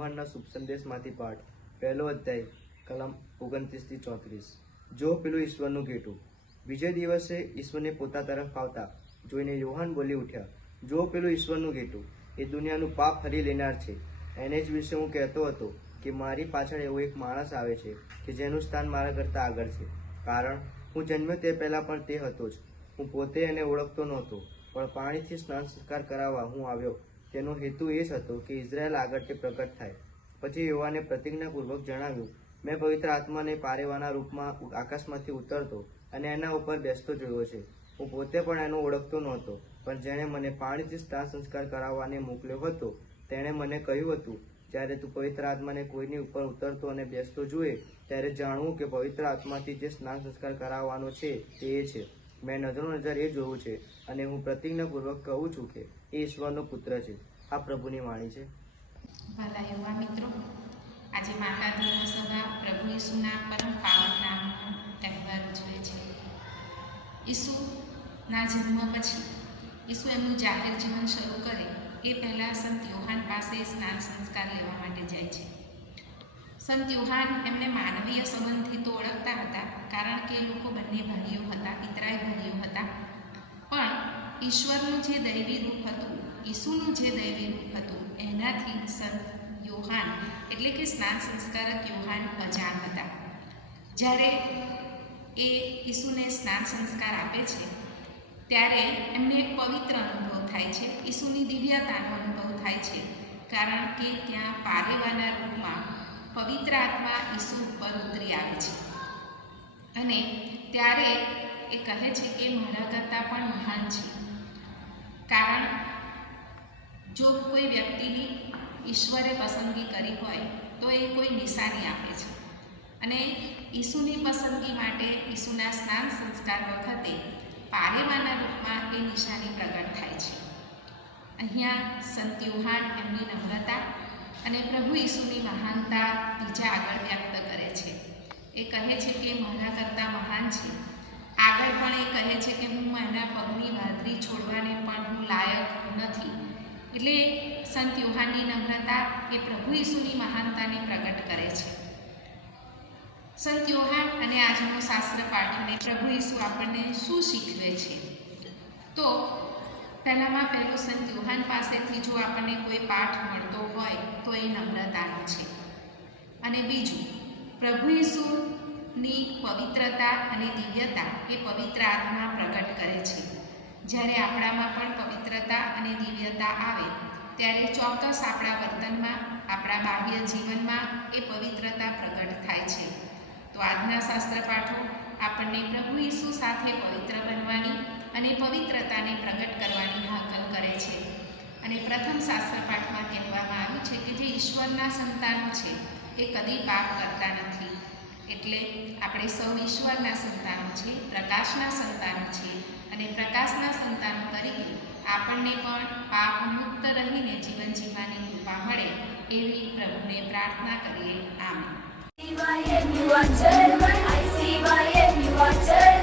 યુહાનના શુભ સંદેશમાંથી પાઠ, પહેલો અધ્યાય, કલમ 29-34. જો પેલું ઈશ્વરનું ઘેટું. બીજે દિવસે ઈશ્વરને પોતા તરફ આવતા જોઈને યુહાન બોલી ઉઠ્યા, જો પેલું ઈશ્વરનું ઘેટું, એ દુનિયાનું પાપ હરી લેનાર છે. એને જ વિશે હું કહેતો હતો કે મારી પાછળ એવો એક માણસ આવે છે કે જેનું સ્થાન મારા કરતાં આગળ છે, કારણ હું જન્મ્યો તે પહેલાં પણ તે હતો જ. હું પોતે એને ઓળખતો નહોતો, પણ પાણીથી સ્નાન સંસ્કાર કરાવવા હું આવ્યો. તેનો હેતુ એ જ હતો કે ઇઝરાયલ આગળ તે પ્રગટ થાય. પછી યુવાને પ્રતિજ્ઞાપૂર્વક જણાવ્યું, મેં પવિત્ર આત્માને પારેવાના રૂપમાં આકાશમાંથી ઉતરતો અને એના ઉપર બેસતો જોયો છે. હું પોતે પણ એનો ઓળખતો નહોતો, પણ જેણે મને પાણીથી સ્નાન સંસ્કાર કરાવવાને મોકલ્યો હતો તેણે મને કહ્યું હતું, જ્યારે તું પવિત્ર આત્માને કોઈની ઉપર ઉતરતો અને બેસતો જુએ ત્યારે જાણવું કે પવિત્ર આત્માથી જે સ્નાન સંસ્કાર કરાવવાનો છે તે એ છે. મેં નજર એ જોયું છે અને હું પ્રતિજ્ઞાપૂર્વક કહું છું કે એ ઈશ્વરનો પુત્ર છે. આ પ્રભુની વાણી છે. ભલા યુવા મિત્રો, આજે માતા ધર્મસભા પ્રભુ ઈસુના પરમ પાવન નામનો તહેવાર ઉજવે છે. ઈસુના જન્મ પછી ઈસુ એમનું જાહેર જીવન શરૂ કરે એ પહેલાં સંત યોહાન પાસે સ્નાન સંસ્કાર લેવા માટે જાય છે. સંત યોહાન એમને માનવીય સંબંધથી તો ઓળખતા હતા, કારણ કે એ લોકો બંને ભાઈઓ હતા, પિતરાય ભાઈઓ હતા. પણ ઈશ્વરનું જે દૈવી રૂપ હતું, ઈસુનું જે દૈવી રૂપ હતું, એનાથી સંત યોહાન એટલે કે સ્નાન સંસ્કારક યોહાન અજાણ હતા. જ્યારે એ ઈસુને સ્નાન સંસ્કાર આપે છે ત્યારે એમને એક પવિત્ર અનુભવ થાય છે, ઈસુની દિવ્યતાનો અનુભવ થાય છે, કારણ કે ત્યાં પારેવાના રૂપમાં પવિત્ર આત્મા ઈસુ ઉપર ઉતરી આવે છે. અને ત્યારે એ કહે છે કે મારા કરતાં પણ મહાન છે, કારણ જો કોઈ વ્યક્તિની ઈશ્વરે પસંદગી કરી હોય તો એ કોઈ નિશાની આપે છે. અને ઈસુની પસંદગી માટે ઈસુના સ્નાન સંસ્કાર વખતે પારેવાના રૂપમાં એ નિશાની પ્રગટ થાય છે. અહીંયા સંત યોહાન એમની નમ્રતા અને પ્રભુ ઈસુની મહાનતા બીજા આગળ વ્યક્ત કરે છે. એ કહે છે કે મારા કરતાં મહાન છે. આગળ પણ એ કહે છે કે હું મારા પગની વાદળી છોડવાને પણ હું લાયક નથી. એટલે સંત યોહાનની નમ્રતા એ પ્રભુ ઈસુની મહાનતાને પ્રગટ કરે છે. સંત યોહાન અને આજનો શાસ્ત્ર પાઠ અને પ્રભુ ઈસુ આપણને શું શીખવે છે? તો પહેલામાં પહેલું સંત યોહાન પાસેથી જો આપણને કોઈ પાઠ મળતો હોય તો એ નમ્રતાનો છે. અને બીજું, પ્રભુ ઈસુની પવિત્રતા અને દિવ્યતા એ પવિત્ર આત્મા પ્રગટ કરે છે. જ્યારે આપણામાં પણ પવિત્રતા અને દિવ્યતા આવે ત્યારે ચોક્કસ આપણા વર્તનમાં, આપણા બાહ્ય જીવનમાં એ પવિત્રતા પ્રગટ થાય છે. તો આજના શાસ્ત્ર પાઠો આપણને પ્રભુ ઈસુ સાથે પવિત્ર બનવાની અને પવિત્રતાને પ્રગટ કરવાની હાકલ કરે છે. અને પ્રથમ શાસ્ત્ર પાઠમાં કહેવામાં આવ્યું છે કે જે ઈશ્વરના સંતાનો છે એ કદી પાપ કરતા નથી. એટલે આપણે સૌ ઈશ્વરના સંતાનો છે, પ્રકાશના સંતાનો છે, અને પ્રકાશના સંતાનો તરીકે આપણને પણ પાપ મુક્ત રહીને જીવન જીવવાની કૃપા મળે એવી પ્રભુને પ્રાર્થના કરીએ. આમીન. I see why you are German.